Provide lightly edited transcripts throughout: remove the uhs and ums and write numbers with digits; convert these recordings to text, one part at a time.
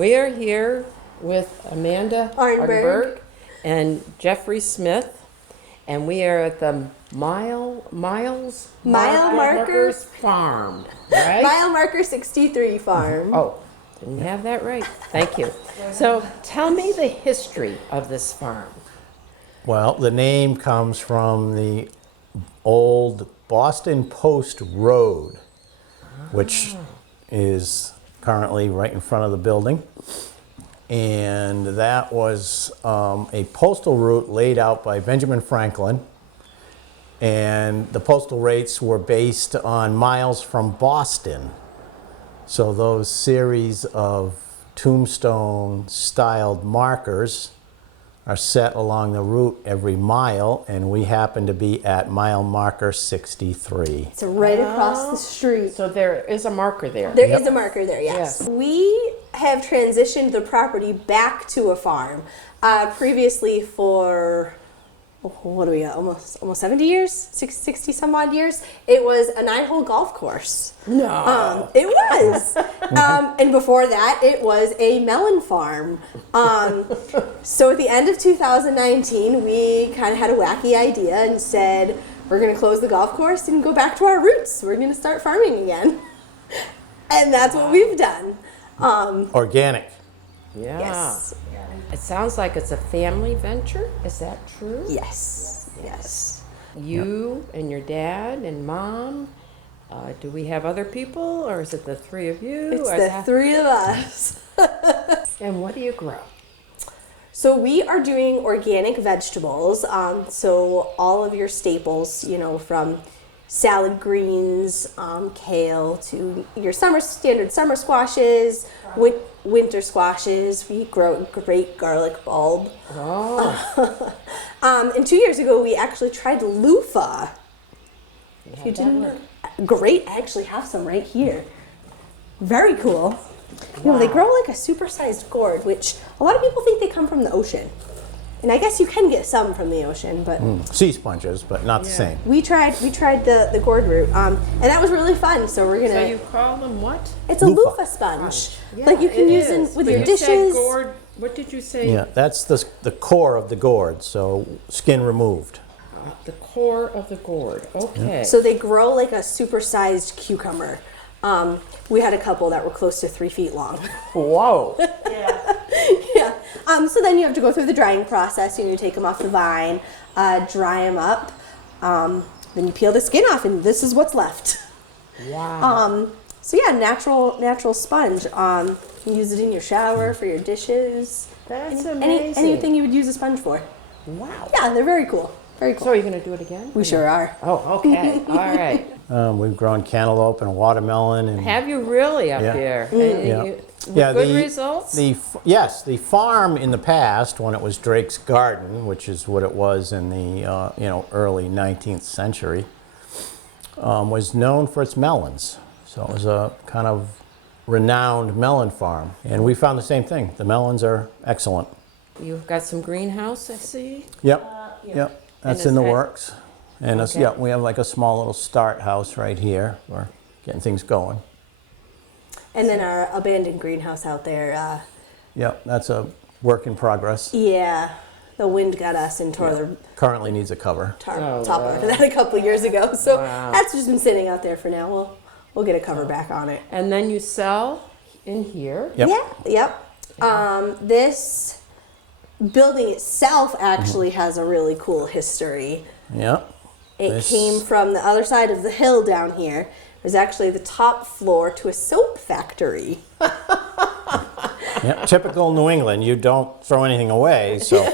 We are here with Amanda Arnberg and Jeffrey Smith, and we are at the Mile Markers Farm, right? Mile Marker 63 Farm. Oh, didn't have that right. Thank you. So tell me the history of this farm. Well, the name comes from the old Boston Post Road, which is currently right in front of the building. And that was a postal route laid out by Benjamin Franklin. And the postal rates were based on miles from Boston. So those series of tombstone-styled markers are set along the route every mile, and we happen to be at mile marker 63. It's right across the street. So there is a marker there. There is a marker there, yes. Yes. We have transitioned the property back to a farm. Previously for, what are we at, almost 70 years? 60 some odd years? It was a 9-hole golf course. No. It was. And before that, it was a melon farm. So at the end of 2019, we kind of had a wacky idea and said, we're going to close the golf course and go back to our roots. We're going to start farming again. And that's what we've done. Organic. Yeah. Yes. It sounds like it's a family venture. Is that true? Yes. Yes. You and your dad and mom. Do we have other people, or is it the three of you? It's Or the that- three of us. And what do you grow? So we are doing organic vegetables. So all of your staples, from salad greens, kale, to your standard summer squashes, winter squashes. We grow a great garlic bulb. Oh, And 2 years ago, we actually tried loofah. If you didn't know, great. I actually have some right here. Very cool. They grow like a supersized gourd, which a lot of people think they come from the ocean. And I guess you can get some from the ocean, but Sea sponges, but not the same. we tried the gourd root, and that was really fun. So we're gonna. so you call them what? It's a Loofah. loofah sponge, Yeah, like you can it use is. with But your you dishes. said gourd. What did you say? Yeah, that's the core of the gourd, so skin removed. The core of the gourd. Okay. So they grow like a supersized cucumber. We had a couple that were close to 3 feet long. Whoa. Yeah. So then you have to go through the drying process. You take them off the vine, dry them up, then you peel the skin off, and this is what's left. Wow. So yeah, natural sponge. You use it in your shower for your dishes. That's amazing. Anything you would use a sponge for. Wow. Yeah, they're very cool. Very cool. So are you going to do it again? We sure are. Oh, okay. All right. We've grown cantaloupe and watermelon. And Have you really up Yeah. here? Yeah. With good results? Yes, the farm in the past, when it was Drake's Garden, which is what it was in the early 19th century, was known for its melons. So it was a kind of renowned melon farm. And we found the same thing. The melons are excellent. You've got some greenhouse, I see. Yep, yep. That's is in the that- works. And Okay. we have like a small little start house right here. We're getting things going. And then our abandoned greenhouse out there. Yep, that's a work in progress. Yeah, the wind got us and tore the Currently needs a cover. Oh, top wow. off of that a couple of years ago. So Wow. that's just been sitting out there for now. We'll get a cover back on it. And then you sell in here. Yep. Yeah. Yep. This building itself actually has a really cool history. Yep. It This- came from the other side of the hill down here. It was actually the top floor to a soap factory. Yeah, typical New England, you don't throw anything away, so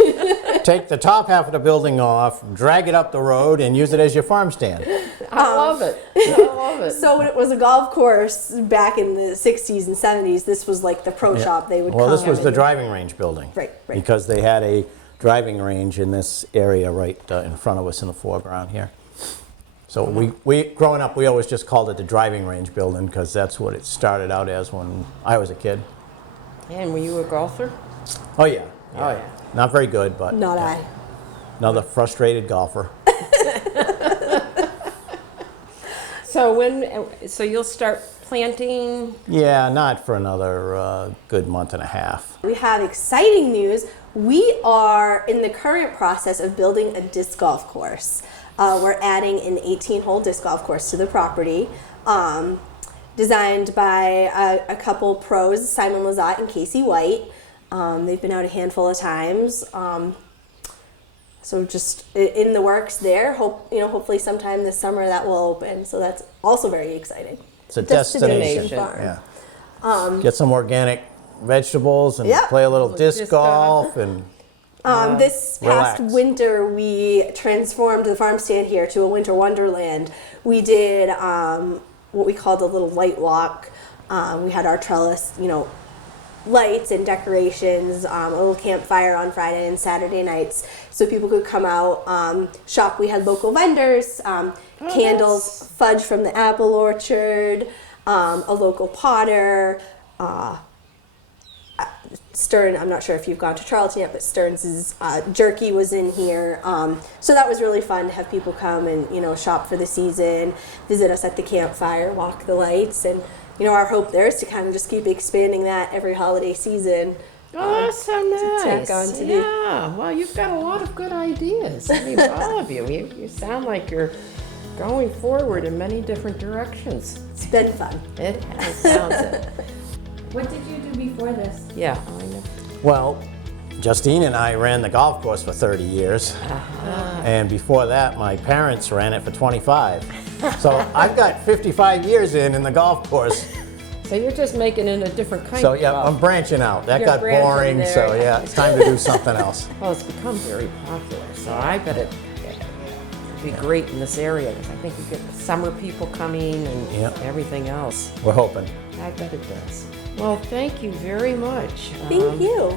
take the top half of the building off, drag it up the road, and use it as your farm stand. I love it. I love it. So when it was a golf course back in the 60s and 70s, this was like the pro shop. They would Well, come this was the and- driving range building. Right. Because they had a driving range in this area right in front of us in the foreground here. So we growing up, we always just called it the driving range building because that's what it started out as when I was a kid. And were you a golfer? Oh, yeah. Oh, yeah. Not very good, but Not yeah. I. Another frustrated golfer. So you'll start planting? Yeah, not for another good month and a half. We have exciting news. We are in the current process of building a disc golf course. We're adding an 18-hole disc golf course to the property, designed by a couple pros, Simon Lazat and Casey White. They've been out a handful of times. So just in the works there. Hopefully sometime this summer that will open. So that's also very exciting. It's a destination. farm. Yeah. Get some organic vegetables and Yeah. play a little Disc disc golf and This past relax. winter, we transformed the farm stand here to a winter wonderland. We did what we called a little light walk. We had our trellis, lights and decorations, a little campfire on Friday and Saturday nights, so people could come out, shop. We had local vendors, candles, fudge from the apple orchard, a local potter. Stern, I'm not sure if you've gone to Charlton yet, but Stearns' jerky was in here. So that was really fun to have people come and, shop for the season, visit us at the campfire, walk the lights. And, our hope there is to kind of just keep expanding that every holiday season. Oh, so tack nice. on to the- Yeah, well, you've got a lot of good ideas. I mean, all of you. You sound like you're going forward in many different directions. It's been fun. It sounds it. What did you do before this? Yeah, I know. well, Justine and I ran the golf course for 30 years. And before that, my parents ran it for 25. So I've got 55 years in the golf course. So you're just making it a different kind So of yeah, golf. I'm branching out. That You're got branching boring, there. so yeah, it's time to do something else. Well, it's become very popular, so I bet it'd be great in this area. Because I think you get summer people coming and Yep. everything else. We're hoping. I bet it does. Well, thank you very much. Thank you.